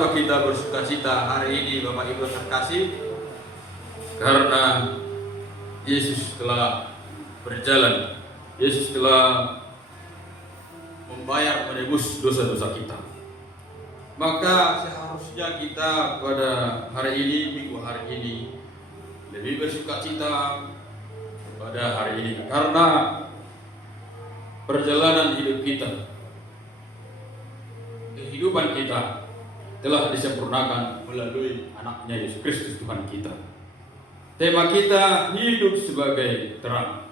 Kita bersuka-cita hari ini Bapak Ibu terkasih, karena Yesus telah berjalan, Yesus telah membayar menebus dosa-dosa kita. Maka seharusnya kita pada hari ini, minggu hari ini, lebih bersukacita pada hari ini, karena perjalanan hidup kita, kehidupan kita telah disempurnakan melalui anaknya Yesus Kristus Tuhan kita. Tema kita hidup sebagai terang.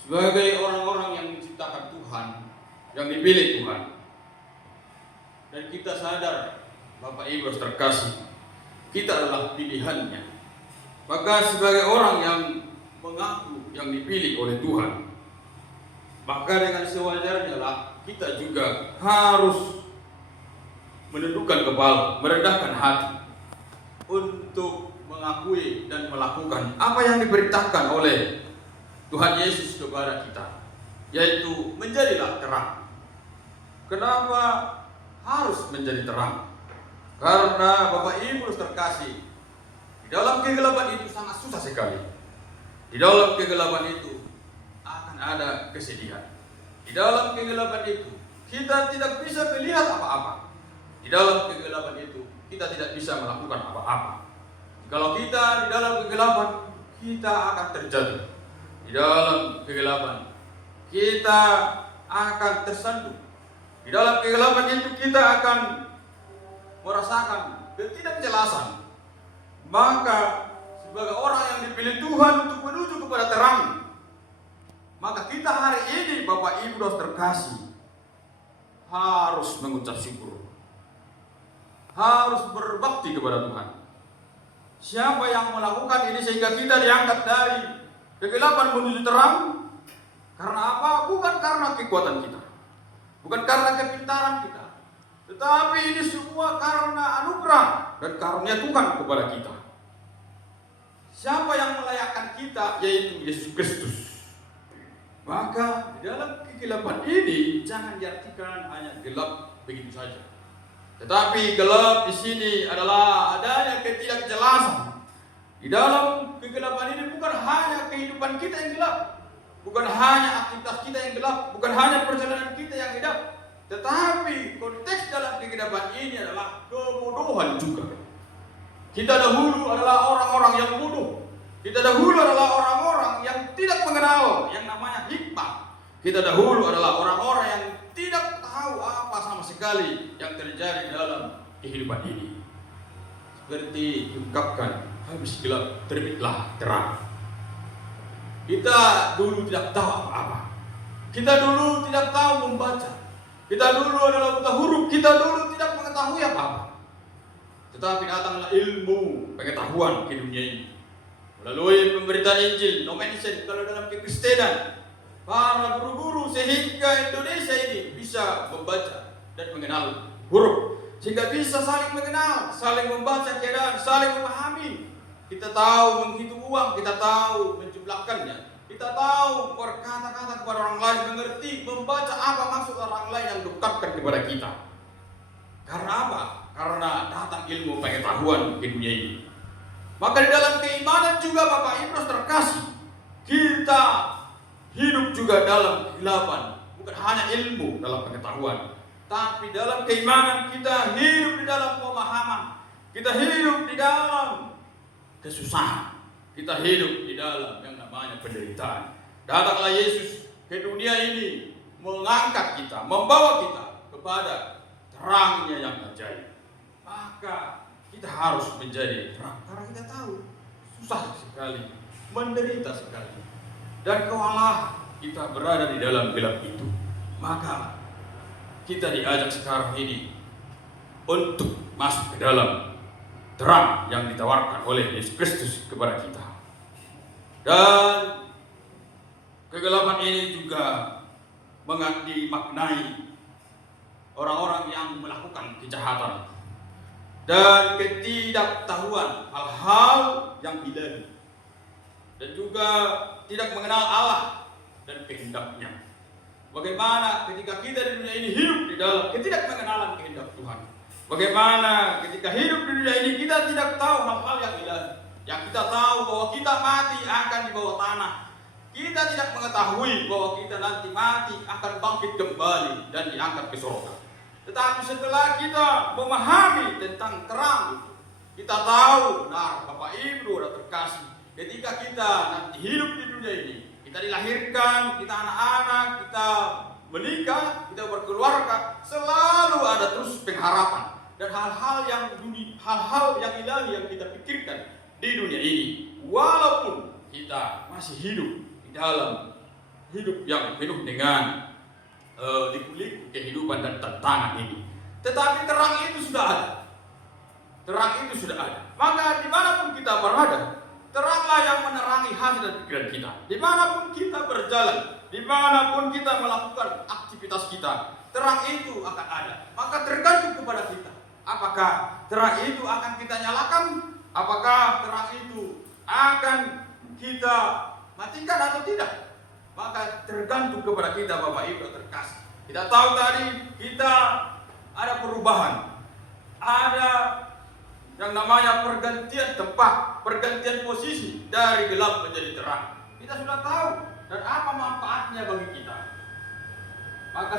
Sebagai orang-orang yang diciptakan Tuhan, yang dipilih Tuhan. Dan kita sadar, Bapak Ibu terkasih, kita adalah pilihannya. Maka sebagai orang yang mengaku yang dipilih oleh Tuhan, maka dengan sewajarnya lah kita juga harus menundukkan kepala, merendahkan hati untuk mengakui dan melakukan apa yang diperintahkan oleh Tuhan Yesus kepada kita, yaitu menjadilah terang. Kenapa harus menjadi terang? Karena Bapak Ibu terkasih, di dalam kegelapan itu sangat susah sekali. Di dalam kegelapan itu akan ada kesedihan. Di dalam kegelapan itu kita tidak bisa melihat apa-apa. Di dalam kegelapan itu kita tidak bisa melakukan apa-apa. Kalau kita di dalam kegelapan, kita akan terjatuh. Di dalam kegelapan kita akan tersandung. Di dalam kegelapan itu kita akan merasakan ketidakjelasan. Maka sebagai orang yang dipilih Tuhan untuk menuju kepada terang, maka kita hari ini Bapak Ibu terkasih harus mengucap syukur, harus berbakti kepada Tuhan. Siapa yang melakukan ini sehingga kita diangkat dari kegelapan menuju terang? Karena apa? Bukan karena kekuatan kita, bukan karena kepintaran kita, tetapi ini semua karena anugerah dan karunia Tuhan kepada kita. Siapa yang melayakkan kita? Yaitu Yesus Kristus. Maka di dalam kegelapan ini jangan diartikan hanya gelap begitu saja. Tetapi gelap di sini adalah adanya ketidakjelasan. Di dalam kegelapan ini bukan hanya kehidupan kita yang gelap, bukan hanya aktivitas kita yang gelap, bukan hanya perjalanan kita yang gelap, tetapi konteks dalam kegelapan ini adalah kebodohan juga. Kita dahulu adalah orang-orang yang bodoh. Kita dahulu adalah orang-orang yang tidak mengenal yang namanya hikmah. Kita dahulu adalah orang-orang yang tidak tahu apa sama sekali yang terjadi dalam kehidupan ini. Seperti diungkapkan, habis gelap terbitlah terang. Kita dulu tidak tahu apa-apa. Kita dulu tidak tahu membaca. Kita dulu adalah buta huruf. Kita dulu tidak mengetahui apa-apa. Tetapi datanglah ilmu pengetahuan ke dunia ini melalui pemberitaan Injil, nomensen kalau dalam kekristenan, para guru-guru, sehingga Indonesia ini bisa membaca dan mengenal huruf, sehingga bisa saling mengenal, saling membaca keadaan, saling memahami. Kita tahu menghitung uang, kita tahu menjumlahkannya, kita tahu berkata-kata kepada orang lain, mengerti, membaca apa maksud orang lain yang dekatkan kepada kita. Karena apa? Karena datang ilmu pengetahuan ke dunia ini. Maka di dalam keimanan juga Bapak Ibu terkasih, kita hidup juga dalam kegelapan, bukan hanya ilmu dalam pengetahuan, tapi dalam keimanan kita hidup di dalam pemahaman, kita hidup di dalam kesusahan, kita hidup di dalam yang namanya penderitaan. Datanglah Yesus ke dunia ini mengangkat kita, membawa kita kepada terangnya yang ajaib. Maka kita harus menjadi terang, karena kita tahu susah sekali, menderita sekali, dan kewalahan kita berada di dalam gelap itu. Maka kita diajak sekarang ini untuk masuk ke dalam terang yang ditawarkan oleh Yesus Kristus kepada kita. Dan kegelapan ini juga dimaknai orang-orang yang melakukan kejahatan dan ketidaktahuan hal-hal yang ilahi, dan juga tidak mengenal Allah dan kehendaknya. Bagaimana ketika kita di dunia ini hidup di dalam ketidakmengenalan kehendak Tuhan. Bagaimana ketika hidup di dunia ini kita tidak tahu hal-hal yang ilahi. Yang kita tahu bahwa kita mati akan dibawa tanah. Kita tidak mengetahui bahwa kita nanti mati akan bangkit kembali dan diangkat ke surga. Tetapi setelah kita memahami tentang terang itu, kita tahu benar Bapak Ibu dan terkasih, ketika kita nanti hidup di dunia ini, kita dilahirkan, kita anak-anak, kita menikah, kita berkeluarga, selalu ada terus pengharapan dan hal-hal yang ilahi yang kita pikirkan di dunia ini, walaupun kita masih hidup di dalam hidup yang penuh dengan liku-liku kehidupan dan tantangan ini. Tetapi terang itu sudah ada. Terang itu sudah ada. Maka dimanapun kita berada, teranglah yang menerangi hati dan pikiran kita. Dimanapun kita berjalan, dimanapun kita melakukan aktivitas kita, terang itu akan ada. Maka tergantung kepada kita. Apakah terang itu akan kita nyalakan? Apakah terang itu akan kita matikan atau tidak? Maka tergantung kepada kita Bapak Ibu terkasih. Kita tahu tadi kita ada perubahan. Ada yang namanya pergantian tempat, pergantian posisi dari gelap menjadi terang. Kita sudah tahu dan apa manfaatnya bagi kita. Maka